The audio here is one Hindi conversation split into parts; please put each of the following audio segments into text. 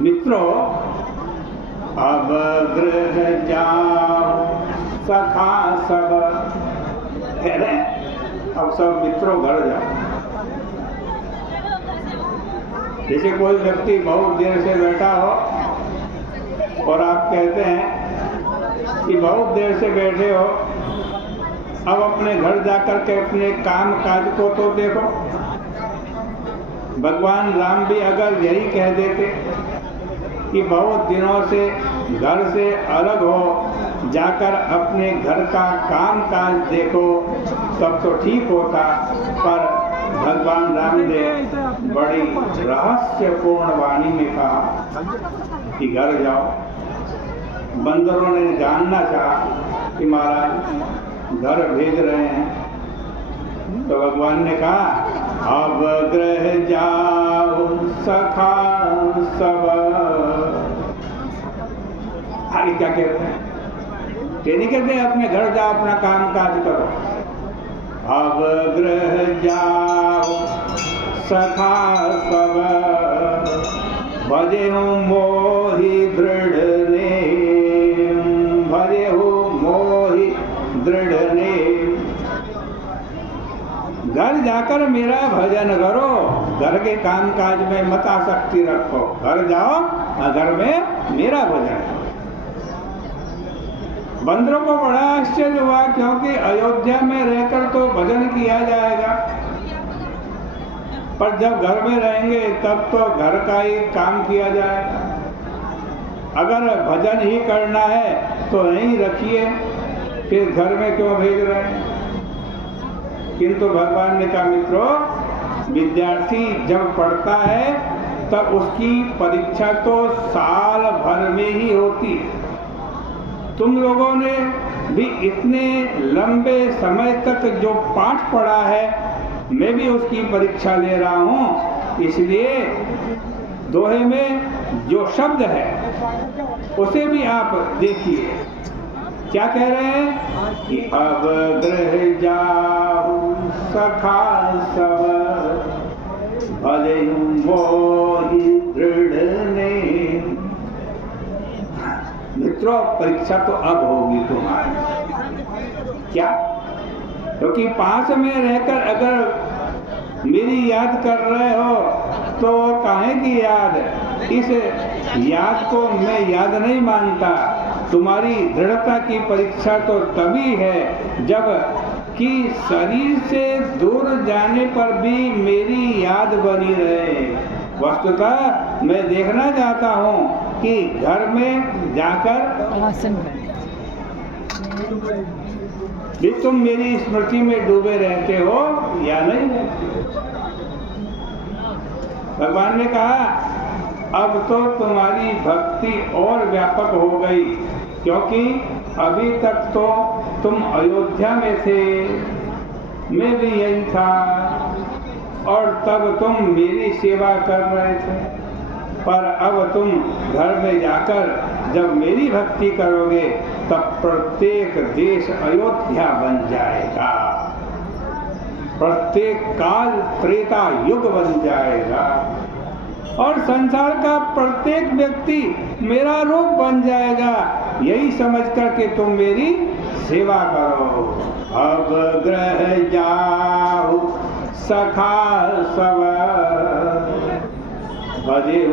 मित्रों, अब गृह जाओ सखा सब, अब सब मित्रों घर जाओ। जैसे कोई व्यक्ति बहुत देर से बैठा हो और आप कहते हैं कि बहुत देर से बैठे हो, अब अपने घर जाकर के अपने काम काज को तो देखो। भगवान राम भी अगर यही कह देते कि बहुत दिनों से घर से अलग हो, जाकर अपने घर का काम काज देखो, तब तो ठीक होता। पर भगवान राम ने बड़ी रहस्यपूर्ण वाणी में कहा कि घर जाओ। बंदरों ने जानना चाहा कि महाराज घर भेज रहे हैं, तो भगवान ने कहा अब गृह जाओ सखा सब। आगे क्या कहते हैं? नहीं कहते अपने घर जाओ, अपना काम काज करो। अब गृह जाओ सखा सब, भजे हूँ मोहि दृढ़ ने, भजे हूँ मोहि दृढ़ ने। घर जाकर मेरा भजन करो, घर के काम काज में मत आसक्ति रखो। घर जाओ और घर में मेरा भजन करो। बंदरों को बड़ा आश्चर्य हुआ, क्योंकि अयोध्या में रहकर तो भजन किया जाएगा, पर जब घर में रहेंगे तब तो घर का ही काम किया जाएगा। अगर भजन ही करना है तो यहीं रखिए, फिर घर में क्यों भेज रहे हैं? किंतु भगवान ने कहा मित्रों, विद्यार्थी जब पढ़ता है तब उसकी परीक्षा तो साल भर में ही होती है। तुम लोगों ने भी इतने लंबे समय तक जो पाठ पढ़ा है, मैं भी उसकी परीक्षा ले रहा हूँ। इसलिए दोहे में जो शब्द है उसे भी आप देखिए। क्या कह रहे हैं कि अब गृह जाओ सखा सब, भजे मोहि दृढ़ ने। मित्रों, परीक्षा तो अब होगी तुम्हारी। क्या? क्योंकि पास में रहकर अगर मेरी याद कर रहे हो तो काहे की याद? इस याद को मैं याद नहीं मानता। तुम्हारी दृढ़ता की परीक्षा तो तभी है जब कि शरीर से दूर जाने पर भी मेरी याद बनी रहे। वस्तुतः मैं देखना चाहता हूँ कि घर में जाकर भी तुम मेरी स्मृति में डूबे रहते हो या नहीं रहते। भगवान ने कहा अब तो तुम्हारी भक्ति और व्यापक हो गई, क्योंकि अभी तक तो तुम अयोध्या में थे, मैं भी यही था, और तब तुम मेरी सेवा कर रहे थे। पर अब तुम घर में जाकर जब मेरी भक्ति करोगे तब प्रत्येक देश अयोध्या बन जाएगा, प्रत्येक काल त्रेता युग बन जाएगा, और संसार का प्रत्येक व्यक्ति मेरा रूप बन जाएगा। यही समझ कर के तुम मेरी सेवा करो। अब गृह जाओ सखा सब, भजे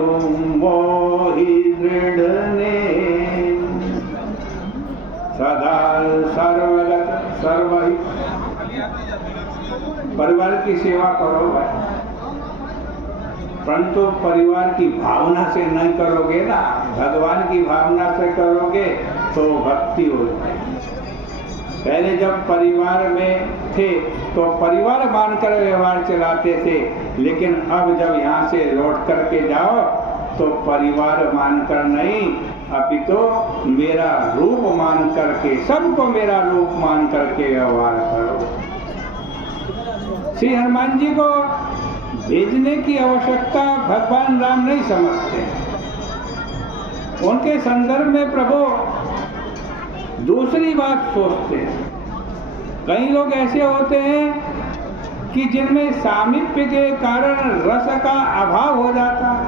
मोहि दृढ़ ने। सदा सर्वगत सर्वहित, परिवार की सेवा करो भाई, परंतु परिवार की भावना से नहीं करोगे ना, भगवान की भावना से करोगे तो भक्ति हो जाएगी। पहले जब परिवार में थे तो परिवार मानकर व्यवहार चलाते थे, लेकिन अब जब यहाँ से लौट करके जाओ तो परिवार मानकर नहीं, अपितु तो मेरा रूप मान करके, सबको मेरा रूप मान करके व्यवहार करो। श्री हनुमान जी को भेजने की आवश्यकता भगवान राम नहीं समझते। उनके संदर्भ में प्रभु दूसरी बात सोचते हैं। कई लोग ऐसे होते हैं कि जिनमें सामीप्य के कारण रस का अभाव हो जाता है।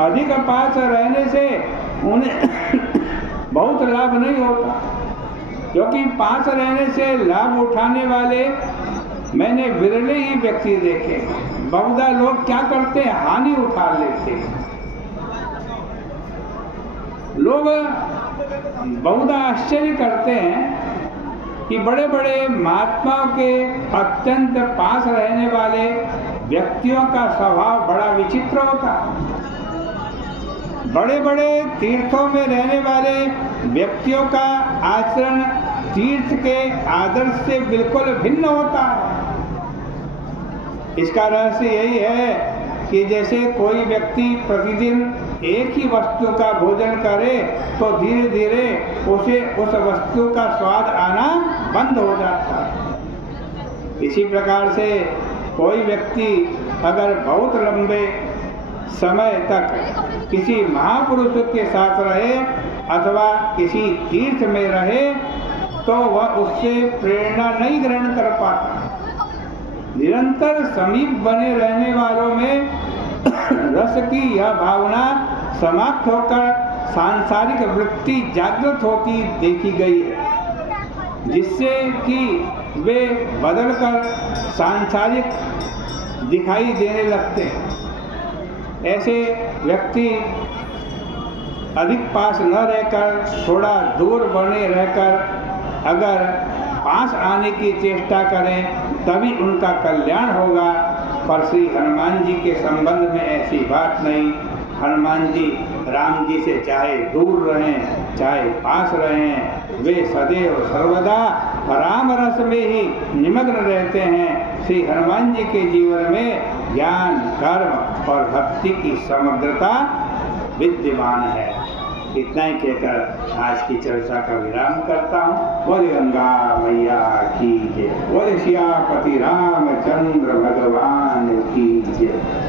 अधिक पास रहने से उन्हें बहुत लाभ नहीं होता, क्योंकि पास रहने से लाभ उठाने वाले मैंने विरले ही व्यक्ति देखे। बहुधा लोग क्या करते हैं, हानि उठा लेते हैं। लोग बहुधा आश्चर्य करते हैं कि बड़े बड़े महात्माओं के अत्यंत पास रहने वाले व्यक्तियों का स्वभाव बड़ा विचित्र होता है। बड़े बड़े तीर्थों में रहने वाले व्यक्तियों का आचरण तीर्थ के आदर्श से बिल्कुल भिन्न होता है। इसका रहस्य यही है कि जैसे कोई व्यक्ति प्रतिदिन एक ही वस्तु का भोजन करे तो धीरे धीरे उसे उस वस्तु का स्वाद आना बंद हो जाता है। इसी प्रकार से कोई व्यक्ति अगर बहुत लंबे समय तक किसी महापुरुष के साथ रहे अथवा किसी तीर्थ में रहे तो वह उससे प्रेरणा नहीं ग्रहण कर पाता। निरंतर समीप बने रहने वालों में रस की यह भावना समाप्त होकर सांसारिक वृत्ति जागृत होती देखी गई है, जिससे कि वे बदलकर सांसारिक दिखाई देने लगते हैं। ऐसे व्यक्ति अधिक पास न रहकर थोड़ा दूर बने रहकर अगर पास आने की चेष्टा करें तभी उनका कल्याण होगा। पर श्री हनुमान जी के संबंध में ऐसी बात नहीं। हनुमान जी राम जी से चाहे दूर रहें चाहे पास रहें, वे सदैव सर्वदा राम रस में ही निमग्न रहते हैं। श्री हनुमान जी के जीवन में ज्ञान, कर्म और भक्ति की समग्रता विद्यमान है। इतना ही कहकर आज की चर्चा का विराम करता हूँ। बोले गंगा मैया की जय, बोले सियापति रामचंद्र भगवान की जय।